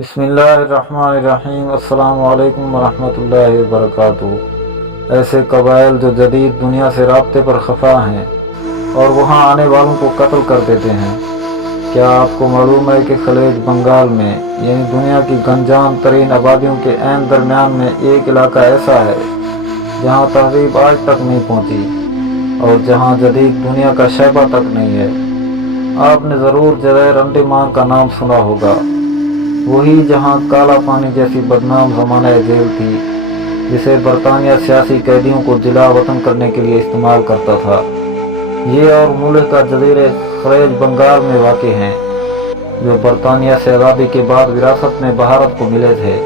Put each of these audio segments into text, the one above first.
بسم اللہ الرحمن الرحیم۔ السلام علیکم ورحمۃ اللہ وبرکاتہ۔ ایسے قبائل جو جدید دنیا سے رابطے پر خفا ہیں اور وہاں آنے والوں کو قتل کر دیتے ہیں۔ کیا آپ کو معلوم ہے کہ خلیج بنگال میں یعنی دنیا کی گنجان ترین آبادیوں کے عین درمیان میں ایک علاقہ ایسا ہے جہاں تہذیب آج تک نہیں پہنچی اور جہاں جدید دنیا کا شیبہ تک نہیں ہے؟ آپ نے ضرور جزائر انڈمان کا نام سنا ہوگا، وہی جہاں کالا پانی جیسی بدنام زمانہ جیل تھی جسے برطانیہ سیاسی قیدیوں کو جلا وطن کرنے کے لیے استعمال کرتا تھا۔ یہ اور ملک کا جزیرے خلیج بنگال میں واقع ہیں جو برطانیہ سے آزادی کے بعد وراثت میں بھارت کو ملے تھے۔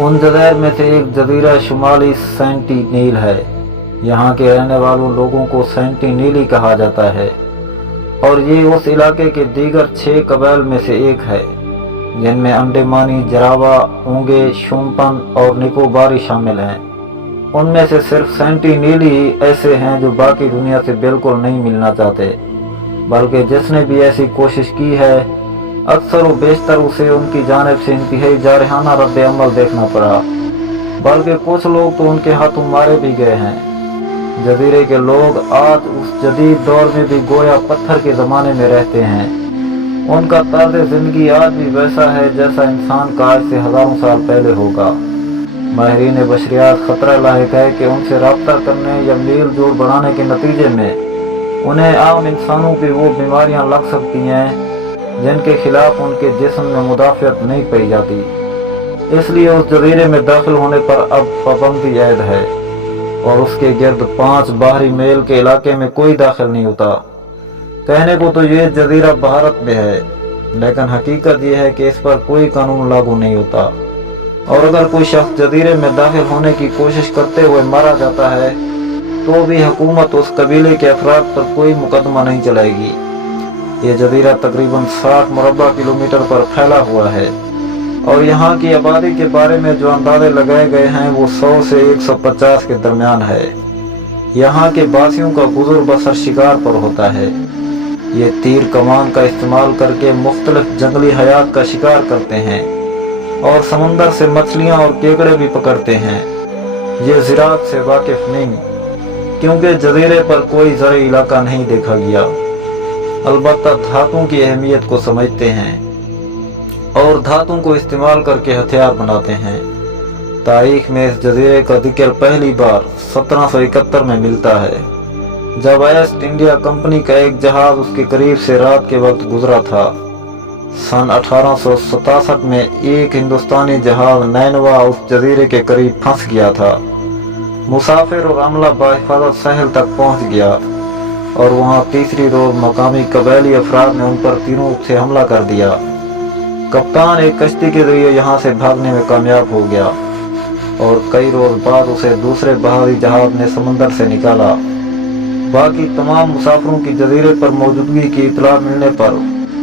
ان جزائر میں سے ایک جزیرہ شمالی سینٹینیل ہے۔ یہاں کے رہنے والوں لوگوں کو سینٹینیلی کہا جاتا ہے اور یہ اس علاقے کے دیگر 6 قبائل میں سے ایک ہے جن میں انڈمانی، جراوا، اونگے، شومپن اور نکوباری شامل ہیں۔ ان میں سے صرف سینٹینیلی ہی ایسے ہیں جو باقی دنیا سے بالکل نہیں ملنا چاہتے، بلکہ جس نے بھی ایسی کوشش کی ہے اکثر و بیشتر اسے ان کی جانب سے انتہائی جارحانہ رد عمل دیکھنا پڑا، بلکہ کچھ لوگ تو ان کے ہاتھوں مارے بھی گئے ہیں۔ جزیرے کے لوگ آج اس جدید دور میں بھی گویا پتھر کے زمانے میں رہتے ہیں۔ ان کا طرز زندگی آج بھی ویسا ہے جیسا انسان کا آج سے ہزاروں سال پہلے ہوگا۔ ماہرین بشریات خطرہ لاحق ہے کہ ان سے رابطہ کرنے یا میل جول بڑھانے کے نتیجے میں انہیں عام انسانوں پہ وہ بیماریاں لگ سکتی ہیں جن کے خلاف ان کے جسم میں مدافعت نہیں پائی جاتی۔ اس لیے اس جزیرے میں داخل ہونے پر اب پابندی عائد ہے اور اس کے گرد 5 باہری میل کے علاقے میں کوئی داخل نہیں ہوتا۔ کہنے کو تو یہ جزیرہ بھارت میں ہے، لیکن حقیقت یہ ہے کہ اس پر کوئی قانون لاگو نہیں ہوتا، اور اگر کوئی شخص جزیرے میں داخل ہونے کی کوشش کرتے ہوئے مارا جاتا ہے تو بھی حکومت اس قبیلے کے افراد پر کوئی مقدمہ نہیں چلائے گی۔ یہ جزیرہ تقریباً 60 مربع کلومیٹر پر پھیلا ہوا ہے اور یہاں کی آبادی کے بارے میں جو اندازے لگائے گئے ہیں وہ 100 سے 150 کے درمیان ہے۔ یہاں کے باسیوں کا گزر بسر شکار پر ہوتا ہے۔ یہ تیر کمان کا استعمال کر کے مختلف جنگلی حیات کا شکار کرتے ہیں اور سمندر سے مچھلیاں اور کیکڑے بھی پکڑتے ہیں۔ یہ زراعت سے واقف نہیں کیونکہ جزیرے پر کوئی زرعی علاقہ نہیں دیکھا گیا، البتہ دھاتوں کی اہمیت کو سمجھتے ہیں اور دھاتوں کو استعمال کر کے ہتھیار بناتے ہیں۔ تاریخ میں اس جزیرے کا ذکر پہلی بار 1771 میں ملتا ہے جب ایسٹ انڈیا کمپنی کا ایک جہاز اس کے قریب سے رات کے وقت گزرا تھا۔ سن 1867 میں ایک ہندوستانی جہاز نینوا اس جزیرے کے قریب پھنس گیا تھا۔ مسافر اور عملہ بحفاظت ساحل تک پہنچ گیا اور وہاں تیسری روز مقامی قبائلی افراد نے ان پر تیروں سے حملہ کر دیا۔ کپتان ایک کشتی کے ذریعے یہاں سے بھاگنے میں کامیاب ہو گیا اور کئی روز بعد اسے دوسرے بحری جہاز نے سمندر سے نکالا۔ باقی تمام مسافروں کی جزیرے پر موجودگی کی اطلاع ملنے پر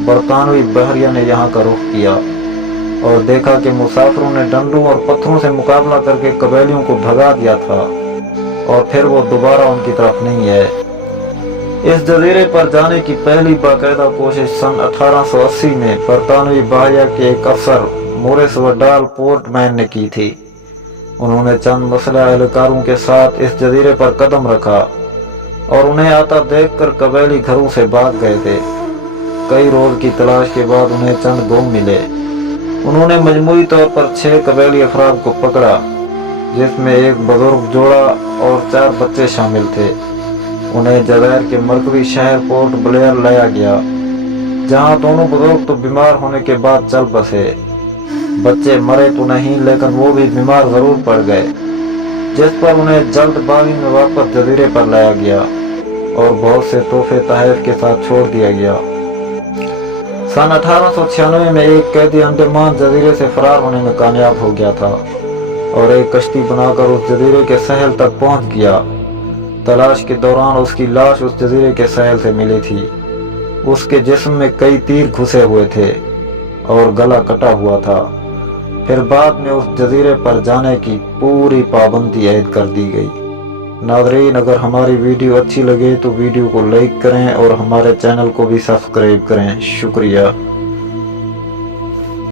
برطانوی بحریہ نے یہاں کا رخ کیا اور دیکھا کہ مسافروں نے ڈنڈوں اور پتھروں سے مقابلہ کر کے قبیلیوں کو بھگا دیا تھا اور پھر وہ دوبارہ ان کی طرف نہیں آئے۔ اس جزیرے پر جانے کی پہلی باقاعدہ کوشش سن 1880 میں برطانوی بحریہ کے ایک افسر مورس وڈال پورٹ مین نے کی تھی۔ انہوں نے چند مسلح اہلکاروں کے ساتھ اس جزیرے پر قدم رکھا اور انہیں آتا دیکھ کر قبیلی گھروں سے بھاگ گئے تھے۔ کئی روز کی تلاش کے بعد انہیں چند گم ملے۔ انہوں نے مجموعی طور پر 6 قبیلی افراد کو پکڑا جس میں ایک بزرگ جوڑا اور 4 بچے شامل تھے۔ انہیں جزائر کے مرکزی شہر پورٹ بلیئر لایا گیا جہاں دونوں بزرگ تو بیمار ہونے کے بعد چل بسے۔ بچے مرے تو نہیں لیکن وہ بھی بیمار ضرور پڑ گئے، جس پر انہیں جلد بازی میں واپس جزیرے پر لایا گیا اور بہت سے تحفے تحائف کے ساتھ چھوڑ دیا گیا۔ سن 1896 میں ایک قیدی انڈمان جزیرے سے فرار ہونے میں کامیاب ہو گیا تھا اور ایک کشتی بنا کر اس جزیرے کے ساحل تک پہنچ گیا۔ تلاش کے دوران اس کی لاش اس جزیرے کے ساحل سے ملی تھی۔ اس کے جسم میں کئی تیر گھسے ہوئے تھے اور گلا کٹا ہوا تھا۔ پھر بعد میں اس جزیرے پر جانے کی پوری پابندی عائد کر دی گئی۔ ناظرین، اگر ہماری ویڈیو اچھی لگے تو ویڈیو کو لائک کریں اور ہمارے چینل کو بھی سبسکرائب کریں۔ شکریہ۔